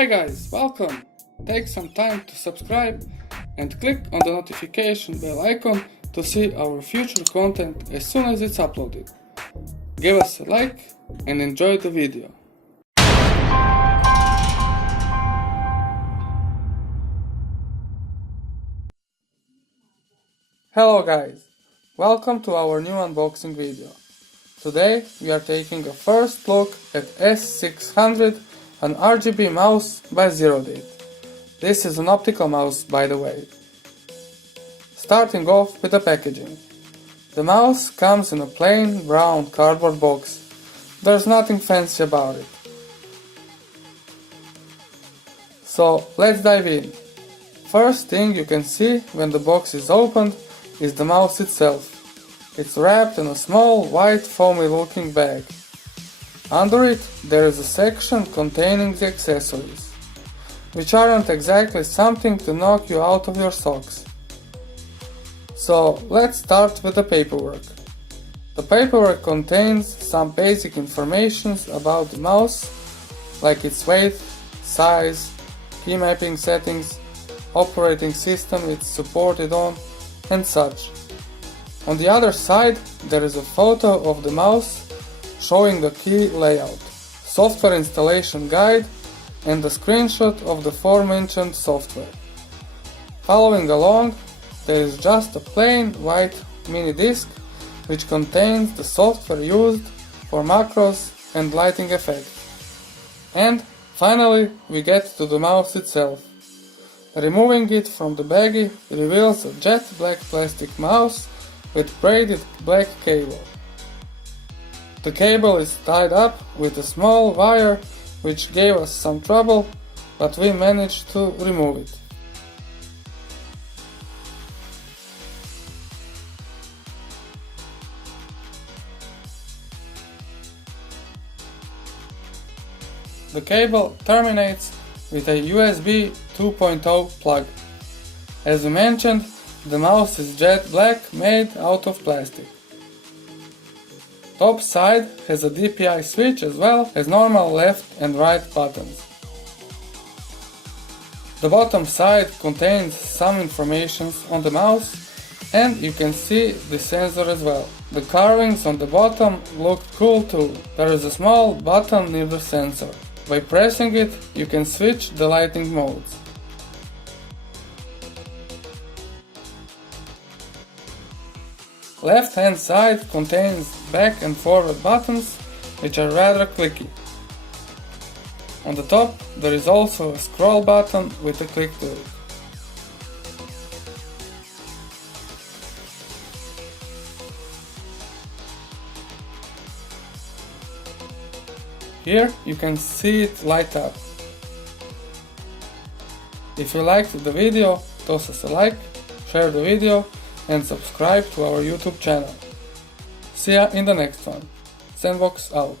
Hi guys, welcome! Take some time to subscribe and click on the notification bell icon to see our future content as soon as it's uploaded. Give us a like and enjoy the video. Hello guys, welcome to our new unboxing video. Today we are taking a first look at S600, an RGB mouse by Zerodate. This is an optical mouse, by the way. Starting off with the packaging. The mouse comes in a plain brown cardboard box. There's nothing fancy about it. So let's dive in. First thing you can see when the box is opened is the mouse itself. It's wrapped in a small white foamy looking bag. Under it there is a section containing the accessories, which aren't exactly something to knock you out of your socks. So let's start with the paperwork. The paperwork contains some basic information about the mouse, like its weight, size, key mapping settings, operating system it's supported on, and such. On the other side there is a photo of the mouse showing the key layout, software installation guide, and a screenshot of the aforementioned software. Following along, there is just a plain white mini disc which contains the software used for macros and lighting effects. And finally we get to the mouse itself. Removing it from the baggie reveals a jet black plastic mouse with braided black cable. The cable is tied up with a small wire which gave us some trouble, but we managed to remove it. The cable terminates with a USB 2.0 plug. As we mentioned, the mouse is jet black made out of plastic. Top side has a DPI switch as well as normal left and right buttons. The bottom side contains some information on the mouse, and you can see the sensor as well. The carvings on the bottom look cool too. There is a small button near the sensor. By pressing it, you can switch the lighting modes. Left hand side contains back and forward buttons, which are rather clicky. On the top there is also a scroll button with a click to it. Here you can see it light up. If you liked the video, toss us a like, share the video, and subscribe to our YouTube channel. See ya in the next one. Sandbox out.